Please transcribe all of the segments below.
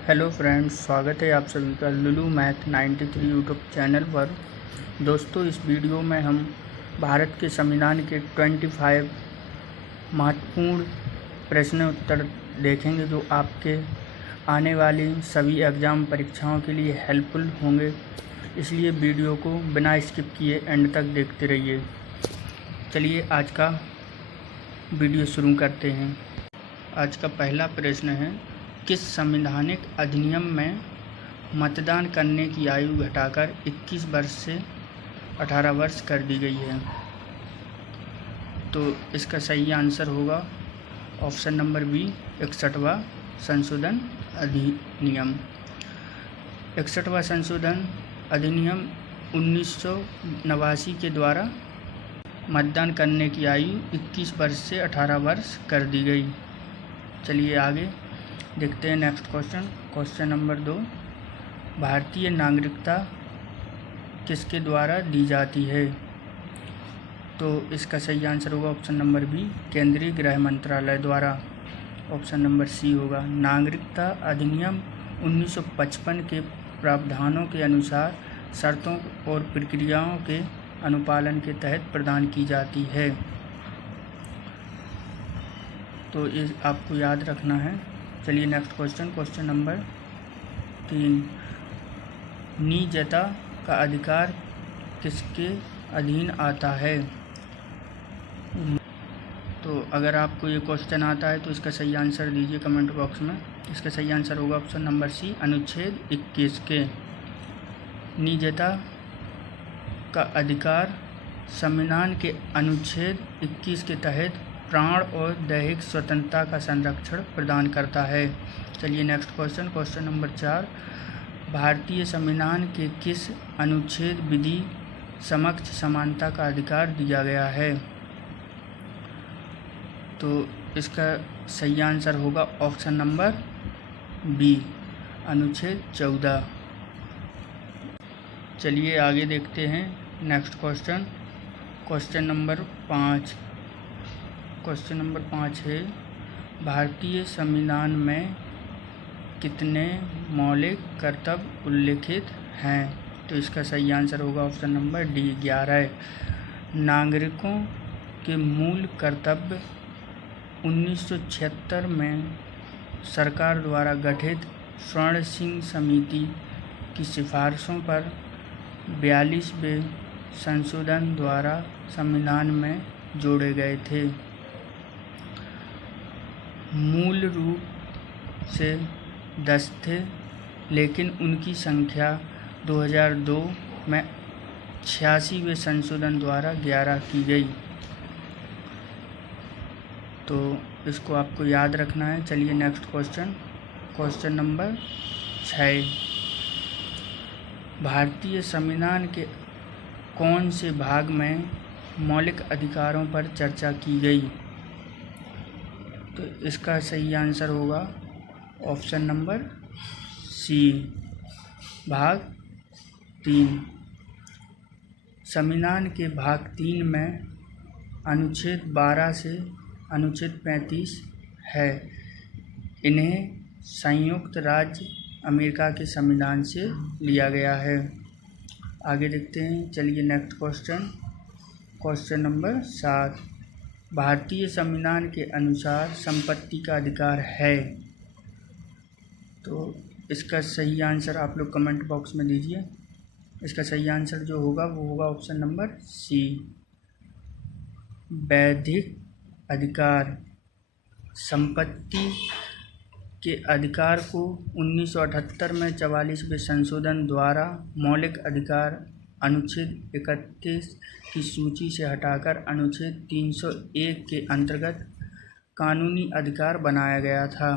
Hello friends, स्वागत है आप सभी का लुलु मैथ 93 यूट्यूब चैनल पर। दोस्तों, इस वीडियो में हम भारत के संविधान के 25 महत्वपूर्ण प्रश्न उत्तर देखेंगे जो आपके आने वाली सभी एग्ज़ाम परीक्षाओं के लिए हेल्पफुल होंगे। इसलिए वीडियो को बिना स्किप किए एंड तक देखते रहिए। चलिए आज का वीडियो शुरू करते हैं। आज का पहला प्रश्न है, किस संवैधानिक अधिनियम में मतदान करने की आयु घटाकर 21 वर्ष से 18 वर्ष कर दी गई है? तो इसका सही आंसर होगा ऑप्शन नंबर बी, 61वां संशोधन अधिनियम। 61वां संशोधन अधिनियम 1989 के द्वारा मतदान करने की आयु 21 वर्ष से 18 वर्ष कर दी गई। चलिए आगे देखते हैं नेक्स्ट क्वेश्चन नंबर 2। भारतीय नागरिकता किसके द्वारा दी जाती है? तो इसका सही आंसर होगा ऑप्शन नंबर बी, केंद्रीय गृह मंत्रालय द्वारा। ऑप्शन नंबर सी होगा। नागरिकता अधिनियम 1955 के प्रावधानों के अनुसार शर्तों और प्रक्रियाओं के अनुपालन के तहत प्रदान की जाती है। तो ये आपको याद रखना है। चलिए नेक्स्ट क्वेश्चन नंबर 3। निजता का अधिकार किसके अधीन आता है? तो अगर आपको ये क्वेश्चन आता है तो इसका सही आंसर दीजिए कमेंट बॉक्स में। इसका सही आंसर होगा ऑप्शन नंबर सी, अनुच्छेद 21 के। निजता का अधिकार संविधान के अनुच्छेद 21 के तहत प्राण और दैहिक स्वतंत्रता का संरक्षण प्रदान करता है। चलिए नेक्स्ट क्वेश्चन नंबर 4। भारतीय संविधान के किस अनुच्छेद विधि समक्ष समानता का अधिकार दिया गया है? तो इसका सही आंसर होगा ऑप्शन नंबर बी, अनुच्छेद 14। चलिए आगे देखते हैं next question number 5। Question number 5 है, भारतीय संविधान में कितने मौलिक कर्तव्य उल्लिखित हैं? तो इसका सही आंसर होगा ऑप्शन नंबर डी, 11। नागरिकों के मूल कर्तव्य 1976 में सरकार द्वारा गठित स्वर्ण सिंह समिति की सिफारिशों पर 42वें संशोधन द्वारा संविधान में जोड़े गए थे। मूल रूप से 10 थे, लेकिन उनकी संख्या 2002 में 86वें संशोधन द्वारा 11 की गई। तो इसको आपको याद रखना है। चलिए नेक्स्ट क्वेश्चन नंबर 6। भारतीय संविधान के कौन से भाग में मौलिक अधिकारों पर चर्चा की गई? तो इसका सही आंसर होगा ऑप्शन नंबर सी, भाग 3। संविधान के भाग 3 में अनुच्छेद 12 से अनुच्छेद 35 है। इन्हें संयुक्त राज्य अमेरिका के संविधान से लिया गया है। आगे देखते हैं। चलिए नेक्स्ट क्वेश्चन नंबर 7। भारतीय संविधान के अनुसार संपत्ति का अधिकार है। तो इसका सही आंसर आप लोग कमेंट बॉक्स में दीजिए। इसका सही आंसर जो होगा वो होगा ऑप्शन नंबर सी, बौद्धिक अधिकार। संपत्ति के अधिकार को 1978 में 44वें संशोधन द्वारा मौलिक अधिकार अनुच्छेद 31 की सूची से हटाकर अनुच्छेद 301 के अंतर्गत कानूनी अधिकार बनाया गया था।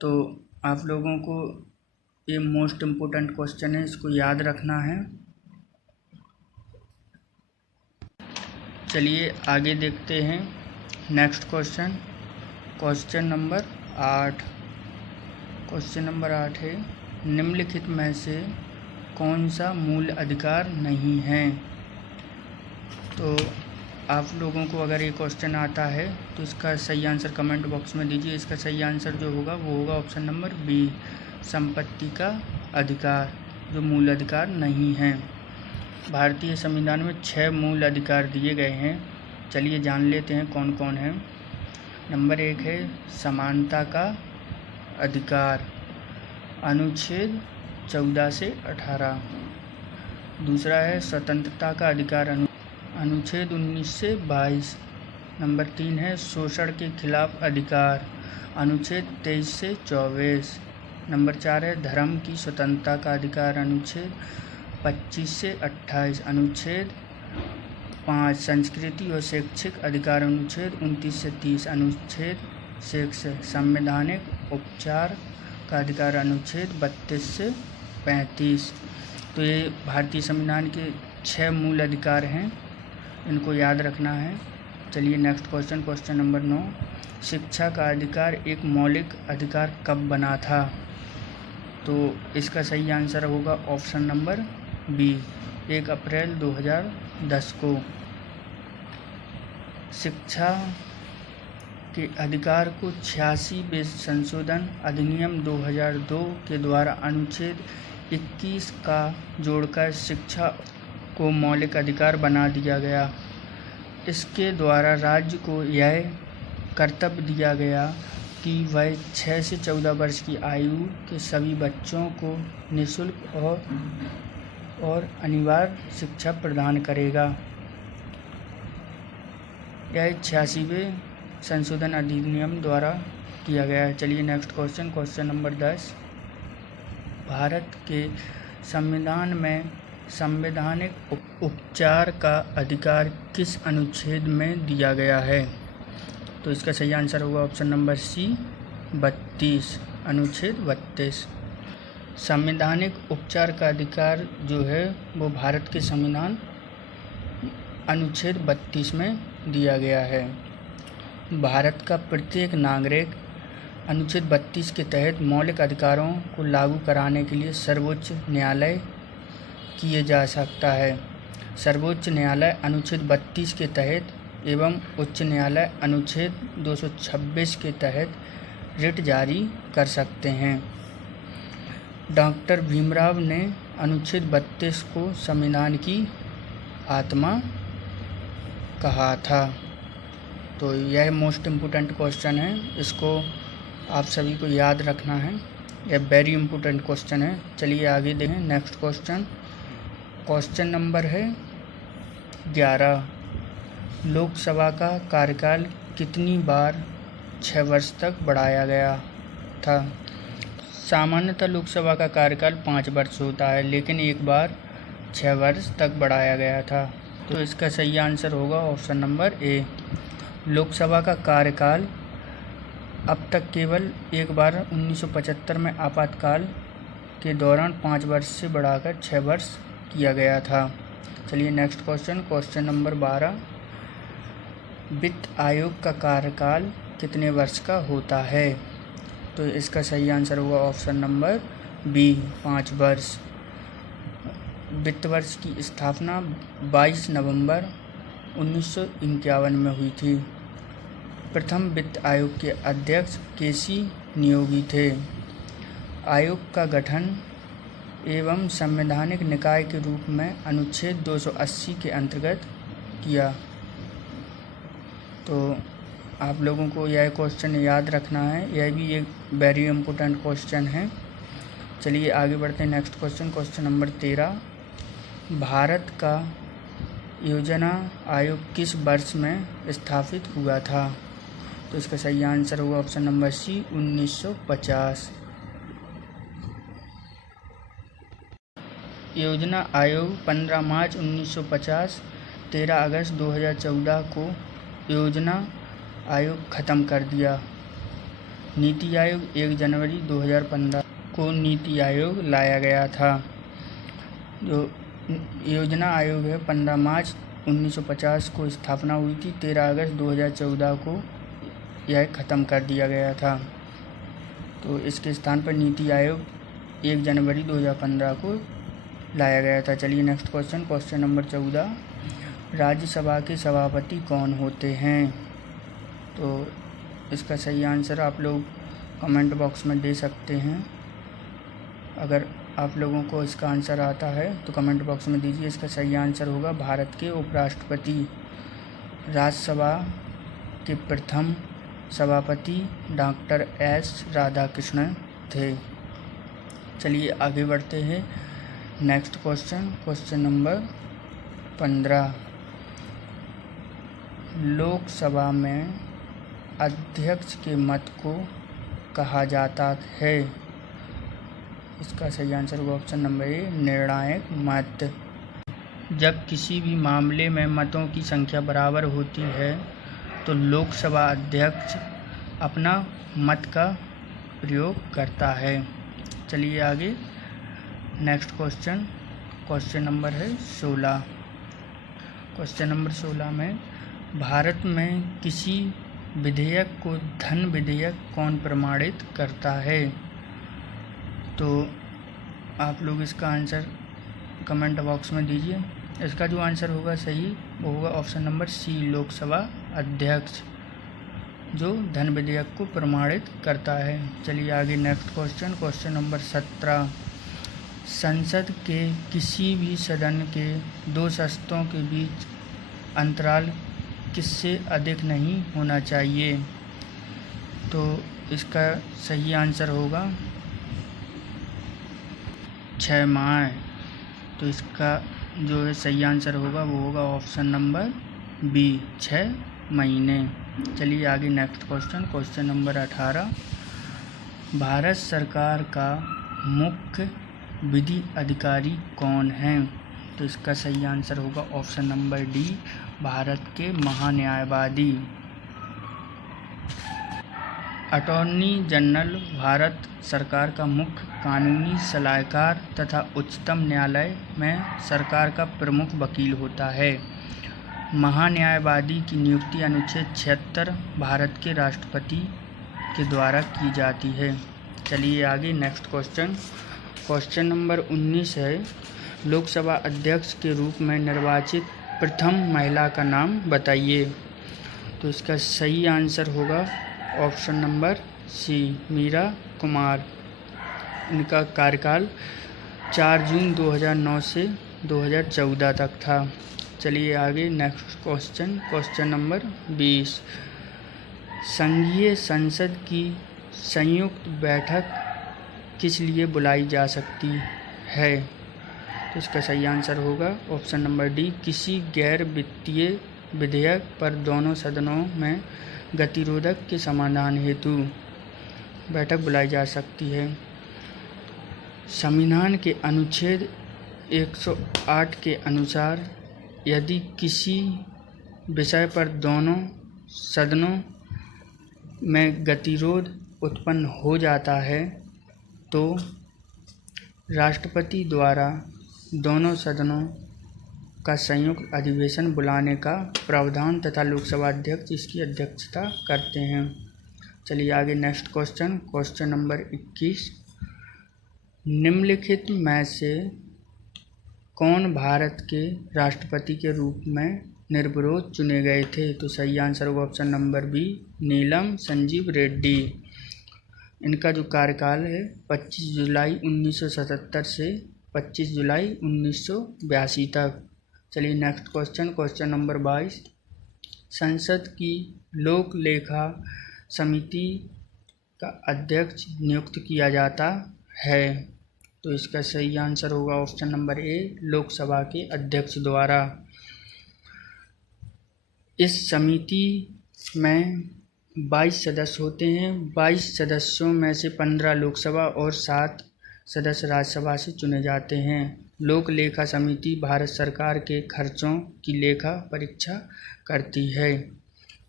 तो आप लोगों को ये मोस्ट इम्पोर्टेंट क्वेश्चन है, इसको याद रखना है। चलिए आगे देखते हैं next question number 8। Question number 8 है, निम्नलिखित में से कौन सा मूल अधिकार नहीं है? तो आप लोगों को अगर ये क्वेश्चन आता है तो इसका सही आंसर कमेंट बॉक्स में दीजिए। इसका सही आंसर जो होगा वो होगा ऑप्शन नंबर बी, संपत्ति का अधिकार, जो मूल अधिकार नहीं है। भारतीय संविधान में 6 मूल अधिकार दिए गए हैं। चलिए जान लेते हैं कौन कौन है। नंबर 1 है समानता का अधिकार, अनुच्छेद 14 से 18। दूसरा है स्वतंत्रता का अधिकार, अनुच्छेद 19 से 22। नंबर 3 है शोषण के खिलाफ अधिकार, अनुच्छेद 23 से 24। नंबर 4 है धर्म की स्वतंत्रता का अधिकार, अनुच्छेद 25 से 28। अनुच्छेद 5 संस्कृति और शैक्षिक अधिकार, अनुच्छेद 29 से 30। अनुच्छेद 6 संवैधानिक उपचार का अधिकार, अनुच्छेद 32 से 35। तो ये भारतीय संविधान के 6 मूल अधिकार हैं, इनको याद रखना है। चलिए नेक्स्ट क्वेश्चन, क्वेश्चन नंबर 9, शिक्षा का अधिकार एक मौलिक अधिकार कब बना था? तो इसका सही आंसर होगा ऑप्शन नंबर बी, 1 अप्रैल 2010 को। शिक्षा के अधिकार को 86वें संशोधन अधिनियम 2002 के द्वारा अनुच्छेद 21 का जोड़कर शिक्षा को मौलिक अधिकार बना दिया गया। इसके द्वारा राज्य को यह कर्तव्य दिया गया कि वह 6 से 14 वर्ष की आयु के सभी बच्चों को निःशुल्क और अनिवार्य शिक्षा प्रदान करेगा। यह 86वें संशोधन अधिनियम द्वारा किया गया है। चलिए next question, question number 10, Bharat के संविधान में संवैधानिक उपचार का अधिकार किस अनुच्छेद में दिया गया है? तो इसका सही आंसर होगा ऑप्शन नंबर सी, 32, अनुच्छेद 32। संवैधानिक उपचार का अधिकार जो है वो भारत के संविधान अनुच्छेद 32 में दिया गया है। भारत का प्रत्येक नागरिक अनुच्छेद 32 के तहत मौलिक अधिकारों को लागू कराने के लिए सर्वोच्च न्यायालय किए जा सकता है। सर्वोच्च न्यायालय अनुच्छेद 32 के तहत एवं उच्च न्यायालय अनुच्छेद 226 के तहत रिट जारी कर सकते हैं। डॉक्टर भीमराव ने अनुच्छेद 32 को संविधान की आत्मा कहा था। तो यह मोस्ट इम्पोर्टेंट क्वेश्चन है, इसको आप सभी को याद रखना है, यह वेरी इम्पोर्टेंट क्वेश्चन है। चलिए आगे देखें नेक्स्ट क्वेश्चन, क्वेश्चन नंबर है 11, लोकसभा का कार्यकाल कितनी बार 6 वर्ष तक बढ़ाया गया था? सामान्यतः लोकसभा का कार्यकाल 5 वर्ष होता है, लेकिन एक बार 6 वर्ष तक बढ़ाया गया था। तो इसका सही आंसर होगा ऑप्शन नंबर ए, लोकसभा का कार्यकाल अब तक केवल एक बार 1975 में आपातकाल के दौरान 5 वर्ष से बढ़ाकर 6 वर्ष किया गया था। चलिए नेक्स्ट क्वेश्चन, क्वेश्चन नंबर 12, वित्त आयोग का कार्यकाल कितने वर्ष का होता है? तो इसका सही आंसर होगा ऑप्शन नंबर बी, 5 वर्ष। वित्त वर्ष की स्थापना 22 नवंबर 1951 में हुई थी। प्रथम वित्त आयोग के अध्यक्ष केसी नियोगी थे। आयोग का गठन एवं संवैधानिक निकाय के रूप में अनुच्छेद 280 के अंतर्गत किया। तो आप लोगों को यह क्वेश्चन याद रखना है, यह भी एक वेरी इम्पोर्टेंट क्वेश्चन है। चलिए आगे बढ़ते हैं next question, question number 13, Bharat का योजना आयोग किस वर्ष में स्थापित हुआ था? तो इसका सही आंसर होगा ऑप्शन नंबर सी, 1950। योजना आयोग 15 मार्च 1950, 13 अगस्त 2014 को योजना आयोग ख़त्म कर दिया। नीति आयोग 1 जनवरी 2015 को नीति आयोग लाया गया था। जो योजना आयोग है 15 मार्च 1950 को स्थापना हुई थी, 13 अगस्त 2014 को यह ख़त्म कर दिया गया था। तो इसके स्थान पर नीति आयोग 1 जनवरी 2015 को लाया गया था। चलिए next question, question number 14, Rajya Sabha के सभापति कौन होते हैं? तो इसका सही आंसर आप लोग कमेंट बॉक्स में दे सकते हैं। अगर आप लोगों को इसका आंसर आता है तो कमेंट बॉक्स में दीजिए। इसका सही आंसर होगा भारत के उपराष्ट्रपति। राज्यसभा के प्रथम सभापति डॉक्टर एस राधाकृष्णन थे। चलिए आगे बढ़ते हैं। Next question number 15। लोकसभा में अध्यक्ष के मत को कहा जाता है। इसका सही आंसर होगा ऑप्शन नंबर ए, निर्णायक मत। जब किसी भी मामले में मतों की संख्या बराबर होती है तो लोकसभा अध्यक्ष अपना मत का प्रयोग करता है। चलिए आगे नेक्स्ट क्वेश्चन नंबर है 16। क्वेश्चन नंबर 16 में भारत में किसी विधेयक को धन विधेयक कौन प्रमाणित करता है? तो आप लोग इसका आंसर कमेंट बॉक्स में दीजिए। इसका जो आंसर होगा सही वो होगा ऑप्शन नंबर सी, लोकसभा अध्यक्ष जो धन विधेयक को प्रमाणित करता है। चलिए आगे नेक्स्ट क्वेश्चन नंबर 17। संसद के किसी भी सदन के दो सदस्यों के बीच अंतराल किससे अधिक नहीं होना चाहिए? तो इसका सही आंसर होगा 6 माह। तो इसका जो है सही आंसर होगा वो होगा ऑप्शन नंबर बी, 6 महीने। चलिए आगे नेक्स्ट क्वेश्चन नंबर 18। भारत सरकार का मुख्य विधि अधिकारी कौन है? तो इसका सही आंसर होगा ऑप्शन नंबर डी, भारत के महान्यायवादी। अटॉर्नी जनरल भारत सरकार का मुख्य कानूनी सलाहकार तथा उच्चतम न्यायालय में सरकार का प्रमुख वकील होता है। महान्यायवादी की नियुक्ति अनुच्छेद 76 भारत के राष्ट्रपति के द्वारा की जाती है। चलिए आगे नेक्स्ट क्वेश्चन नंबर 19 है। लोकसभा अध्यक्ष के रूप में निर्वाचित प्रथम महिला का नाम बताइए। तो इसका सही आंसर होगा option number C, Meera Kumar. इनका कार्यकाल 4 जून 2009 से 2014 तक था। चलिए आगे नेक्स्ट क्वेश्चन नंबर 20। संघीय संसद की संयुक्त बैठक किस लिए बुलाई जा सकती है? तो इसका सही आंसर होगा ऑप्शन नंबर डी, किसी गैर वित्तीय विधेयक पर दोनों सदनों में गतिरोधक के समाधान हेतु बैठक बुलाई जा सकती है। संविधान के अनुच्छेद 108 के अनुसार यदि किसी विषय पर दोनों सदनों में गतिरोध उत्पन्न हो जाता है तो राष्ट्रपति द्वारा दोनों सदनों का संयुक्त अधिवेशन बुलाने का प्रावधान तथा लोकसभा अध्यक्ष इसकी अध्यक्षता करते हैं। चलिए आगे नेक्स्ट क्वेश्चन नंबर 21। निम्नलिखित में से कौन भारत के राष्ट्रपति के रूप में निर्विरोध चुने गए थे? तो सही आंसर होगा ऑप्शन नंबर बी, नीलम संजीव रेड्डी। इनका जो कार्यकाल है 25 जुलाई 1977 से 25 जुलाई 1982 तक। चलिए नेक्स्ट क्वेश्चन नंबर 22। संसद की लोक लेखा समिति का अध्यक्ष नियुक्त किया जाता है। तो इसका सही आंसर होगा ऑप्शन नंबर ए, लोकसभा के अध्यक्ष द्वारा। इस समिति में 22 सदस्य होते हैं। 22 सदस्यों में से 15 लोकसभा और 7 सदस्य राज्यसभा से चुने जाते हैं। लोक लेखा समिति भारत सरकार के खर्चों की लेखा परीक्षा करती है।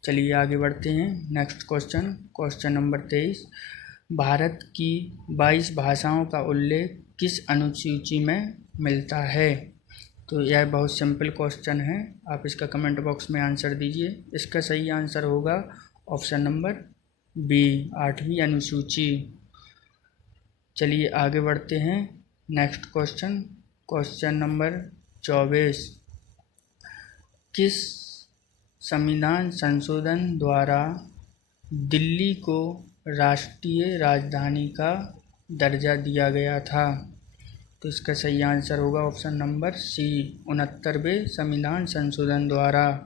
चलिए आगे बढ़ते हैं। Next question number 23। भारत की 22 भाषाओं का उल्लेख किस अनुसूची में मिलता है? तो यह बहुत सिंपल क्वेश्चन है, आप इसका कमेंट बॉक्स में आंसर दीजिए। इसका सही आंसर होगा ऑप्शन नंबर बी, 8वीं अनुसूची। चलिए आगे बढ़ते हैं। Next question number 24। किस संविधान संशोधन द्वारा दिल्ली को राष्ट्रीय राजधानी का दर्जा दिया गया था? तो इसका सही आंसर होगा ऑप्शन नंबर सी, 69वें संविधान संशोधन द्वारा।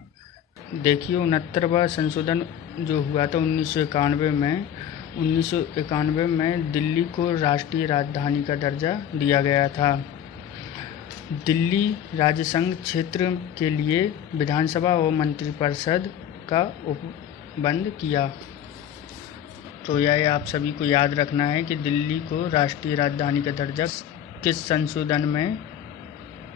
देखिए 69वां संशोधन जो हुआ था 1991 में दिल्ली को राष्ट्रीय राजधानी का दर्जा दिया गया था। दिल्ली राज्य संघ क्षेत्र के लिए विधानसभा और मंत्रिपरिषद का उपबंध किया। तो यह आप सभी को याद रखना है कि दिल्ली को राष्ट्रीय राजधानी का दर्जा किस संशोधन में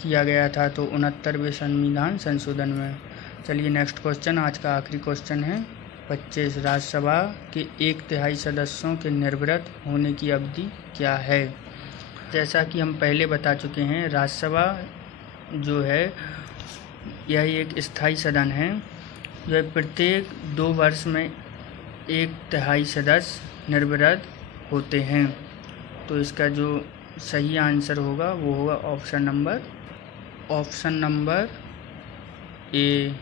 किया गया था? तो 69वें संविधान संशोधन में। चलिए नेक्स्ट क्वेश्चन, आज का आखिरी क्वेश्चन है 25। राज्यसभा के 1/3 सदस्यों के निर्वाचित होने की अवधि क्या है? जैसा कि हम पहले बता चुके हैं, राज्यसभा जो है यह एक स्थायी सदन है। यह प्रत्येक 2 वर्ष में 1/3 सदस्य निर्वाचित होते हैं। तो इसका जो सही आंसर होगा वो होगा ऑप्शन नंबर ए,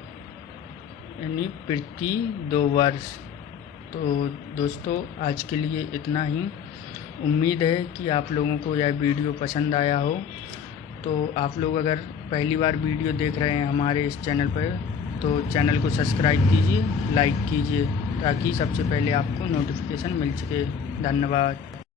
यानी प्रति 2 वर्ष। तो दोस्तों आज के लिए इतना ही। उम्मीद है कि आप लोगों को यह वीडियो पसंद आया हो। तो आप लोग अगर पहली बार वीडियो देख रहे हैं हमारे इस चैनल पर, तो चैनल को सब्सक्राइब कीजिए, लाइक कीजिए, ताकि सबसे पहले आपको नोटिफिकेशन मिल सके। धन्यवाद।